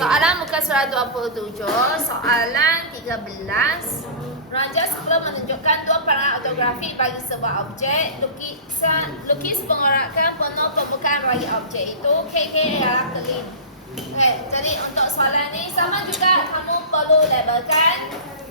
Soalan muka surat 27, soalan 13. Raja sebelum menunjukkan dua perangai ortografi bagi sebuah objek, lukis pengorakan penuh pembukaan bagi objek itu. KK ialah kelip. Okay, jadi untuk soalan ni sama juga kamu perlu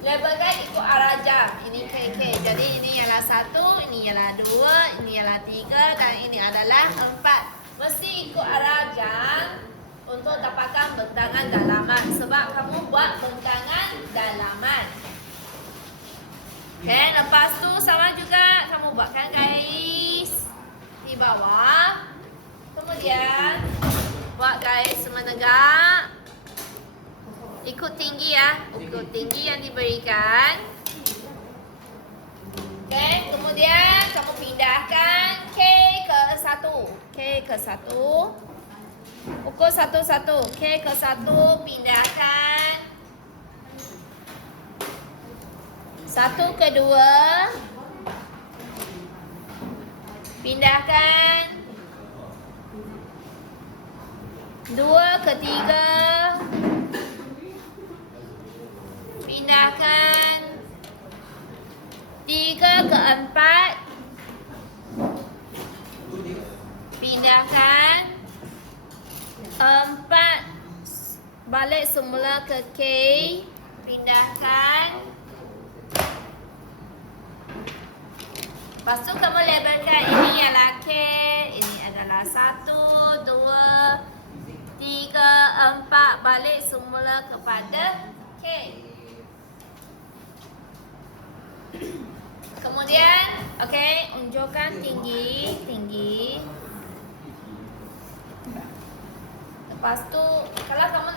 labelkan ikut arah jam. Ini KK. Jadi ini ialah 1, ini ialah 2, ini ialah 3 dan ini adalah 4. Mesti ikut arah jam untuk dapatkan bentangan dalaman sebab kamu buat bentangan dalaman. Okay, lepas tu sama juga kamu buatkan garis di bawah. Kemudian buat garis menegak. Ikut tinggi ya, ikut tinggi yang diberikan. Okay, kemudian kamu pindahkan K ke 1. K ke 1. Ukur satu-satu. K ke 1 pindahkan. 1 ke 2 pindahkan. 2 ke 3 pindahkan. 3 ke 4 pindahkan. 4 balik semula ke K, pindahkan. Lepas tu kamu labelkan ini ialah K, ini adalah 1, 2, 3, 4 balik semula kepada K. Kemudian, okey, unjukkan tinggi. Lepas tu, kalau kamu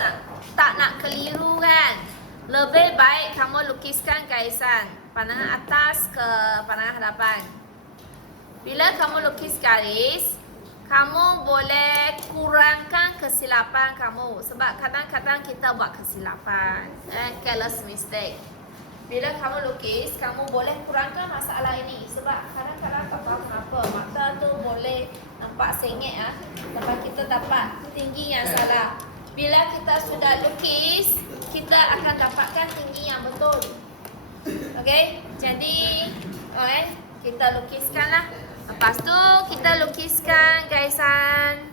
tak nak keliru kan, lebih baik kamu lukiskan garisan pandangan atas ke pandangan hadapan. Bila kamu lukis garis, kamu boleh kurangkan kesilapan kamu. Sebab kadang-kadang kita buat kesilapan, careless mistake. Bila kamu lukis, kamu boleh kurangkan masalah ini. Sebab kadang-kadang tak tahu kenapa mata tu boleh nampak sengit lepas kita dapat tinggi yang salah. Bila kita sudah lukis, kita akan dapatkan tinggi yang betul. Okey, jadi kita lukiskanlah. Lepas tu kita lukiskan garisan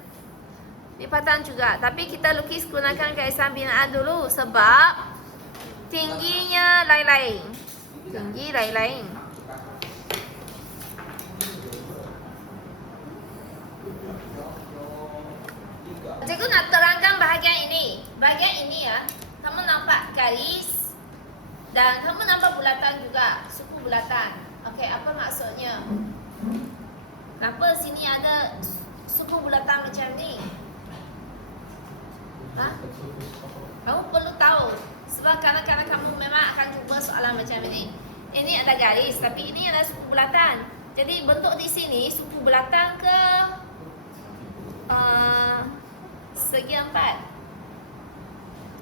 lipatan juga. Tapi kita lukis gunakan garisan binaan dulu sebab tingginya lain-lain. Tinggi lain-lain. Cikgu nak terangkan bahagian ini. Bahagian ini kamu nampak garis dan kamu nampak bulatan juga, suku bulatan. Okey, apa maksudnya? Kenapa sini ada suku bulatan macam ni? Kamu perlu tahu. Sebab kadang-kadang kamu memang akan jumpa soalan macam ini. Ini ada garis, tapi ini adalah suku bulatan. Jadi bentuk di sini suku bulatan ke segi 4.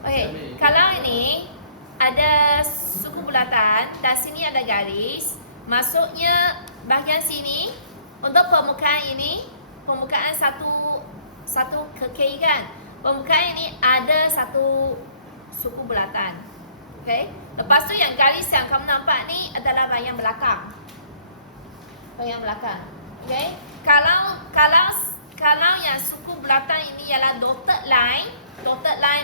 Okey, kalau ini ada suku bulatan dan sini ada garis, maksudnya bahagian sini untuk permukaan ini, permukaan satu ke K kan. Permukaan ini ada satu suku bulatan. Okey. Lepas tu yang garis yang kamu nampak ni adalah bahagian belakang. Bahagian belakang. Okey. Kalau yang suku bulatan ini ialah dotted line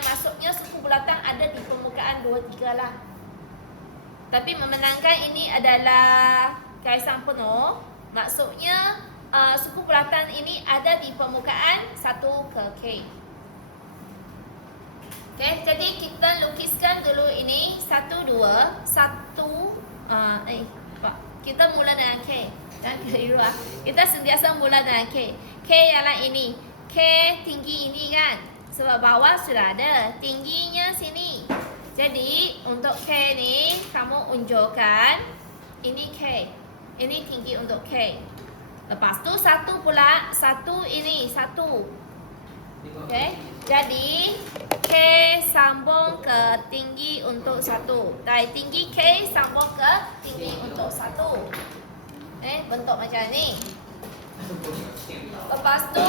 maksudnya suku bulatan ada di permukaan 2, 3 lah. Tapi memandangkan ini adalah garisan penuh, maksudnya suku bulatan ini ada di permukaan 1 ke K. Okay, jadi kita lukiskan dulu ini 1, 2, 1. Kita mula dengan K. Jangan keliru Kita sentiasa mula dengan K. K ialah ini. K tinggi ini kan. Sebab bawah sudah ada. Tingginya sini. Jadi untuk K ni kamu unjukkan ini K. Ini tinggi untuk K. Lepas tu 1 pula. 1 ini 1. Okay. Jadi K sambung ke tinggi untuk 1. Dari tinggi K sambung ke tinggi untuk 1. Bentuk macam ni. Lepas tu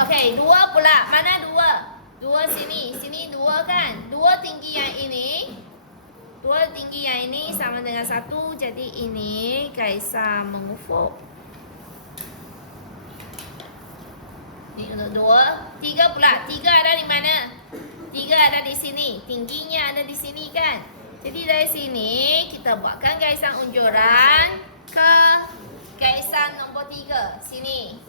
okey, 2 pula. Mana 2? 2 sini. Sini 2 kan? 2 tinggi yang ini. 2 tinggi yang ini sama dengan 1. Jadi ini Kaisar mengufuk. Ini untuk 2. 3 pula. 3 ada di mana? 3 ada di sini. Tingginya ada di sini kan? Jadi dari sini kita buatkan garisan unjuran ke garisan nombor 3. Sini.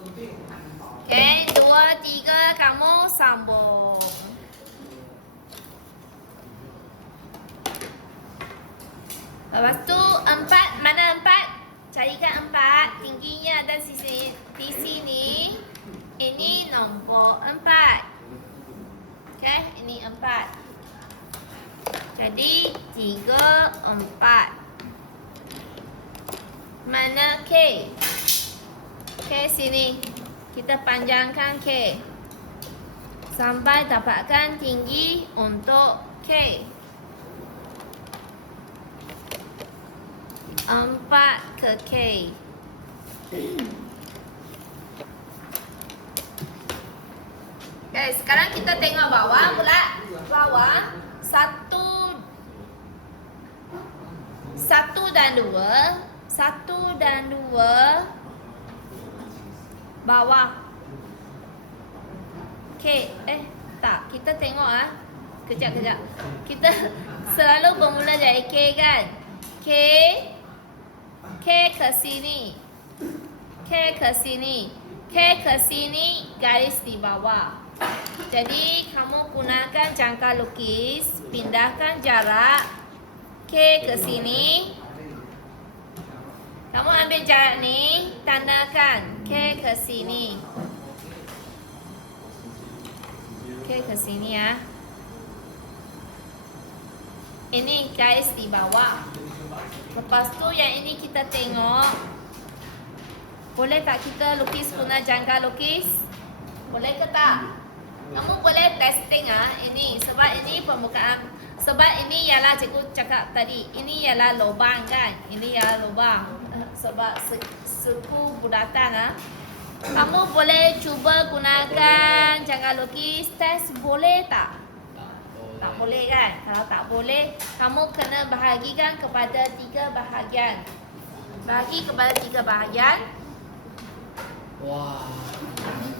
Okay, 2, 3 kamu sambung. Lepas tu 4, mana 4? Carikan 4. Tingginya ada di sini. Ini nombor 4. Okay, ini 4. Jadi 3, 4. Mana K? K sini. Kita panjangkan K sampai dapatkan tinggi untuk K. 4 ke K. Okay, sekarang kita tengok bawah pula. Bawah 1 dan 2. 1 dan 2 bawah. K. Tak, kita tengok Kejap. Kita selalu bermula dari K kan? K ke sini. K ke sini. K ke sini, garis di bawah. Jadi kamu gunakan jangka lukis, pindahkan jarak K ke sini. Kamu ambil jarak ni, tandakan K ke sini. K ke sini ya. Ini garis di bawah. Lepas tu yang ini kita tengok. Boleh tak kita lukis guna jangka lukis? Boleh ke tak? Kamu boleh testing ini. Sebab ini pembukaan. Sebab ini ialah cikgu cakap tadi. Ini ialah lubang kan? Ini ialah lubang. Sebab suku bulatan kamu boleh cuba gunakan jangka lukis. Test boleh tak? Tak boleh kan? Kalau tak boleh, kamu kena bahagikan kepada 3 bahagian. Bahagi kepada 3 bahagian. Wah.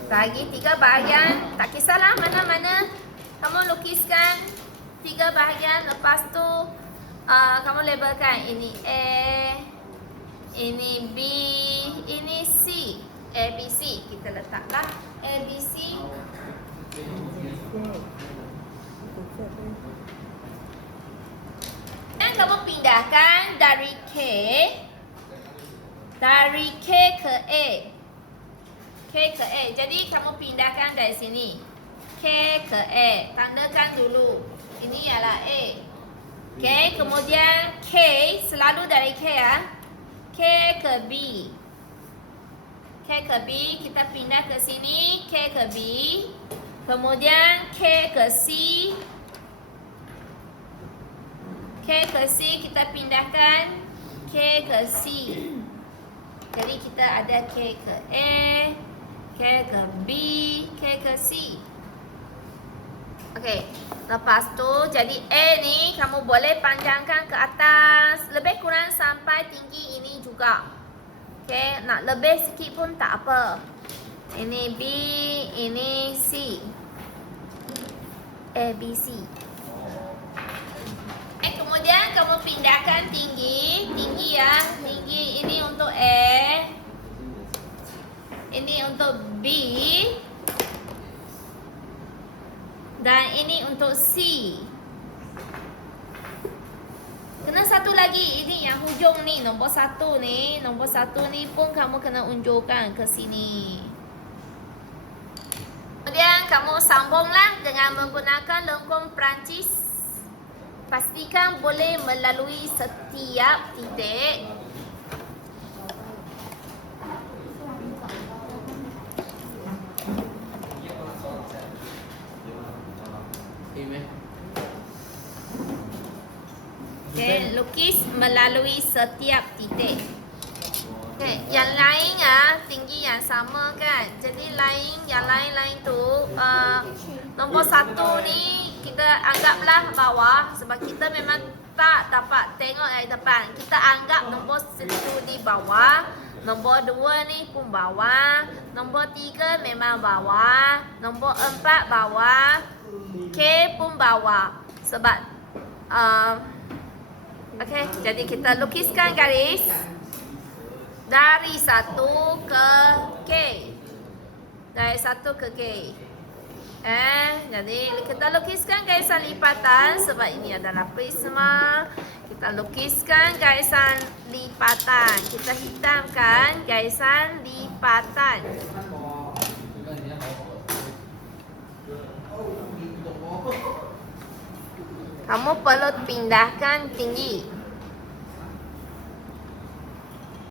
Bagi 3 bahagian. Tak kisahlah mana-mana. Kamu lukiskan 3 bahagian. Lepas tu kamu labelkan. Ini A, ini B, ini C. A, B, C. Kita letaklah A, B, C. Dan kamu pindahkan dari K ke A. K ke A. Jadi kamu pindahkan dari sini. K ke A. Tandakan dulu. Ini ialah A. Okay, kemudian K selalu dari K K ke B. K ke B, kita pindah ke sini. K ke B. Kemudian K ke C. K ke C kita pindahkan K ke C. Jadi kita ada K ke A, K ke B, K ke C. Okey, lepas tu jadi A ni kamu boleh panjangkan ke atas lebih kurang sampai tinggi ini juga. Okey, nak lebih sikit pun tak apa. Ini B, ini C. A, B, C. Kemudian kamu pindahkan tinggi. Tinggi tinggi ini untuk A. Ini untuk B. Dan ini untuk C. Kena satu lagi. Ini yang hujung ni. Nombor 1 ni. Nombor 1 ni pun kamu kena unjurkan ke sini. Kemudian kamu sambunglah dengan menggunakan lengkung Perancis. Pastikan boleh melalui setiap titik. Okay, lukis melalui setiap titik. Okay, yang lain tinggi yang sama kan. Jadi yang lain tu Nombor 1 ni kita anggaplah bawah sebab kita memang tak dapat tengok dari depan. Kita anggap nombor 1 di bawah. Nombor 2 ni pun bawah. Nombor 3 memang bawah. Nombor 4 bawah. K pun bawah. Sebab okey, jadi kita lukiskan garis dari 1 ke K. Dari 1 ke K. Jadi kita lukiskan garisan lipatan sebab ini adalah prisma. Kita lukiskan garisan lipatan. Kita hitamkan garisan lipatan. Kamu perlu pindahkan tinggi.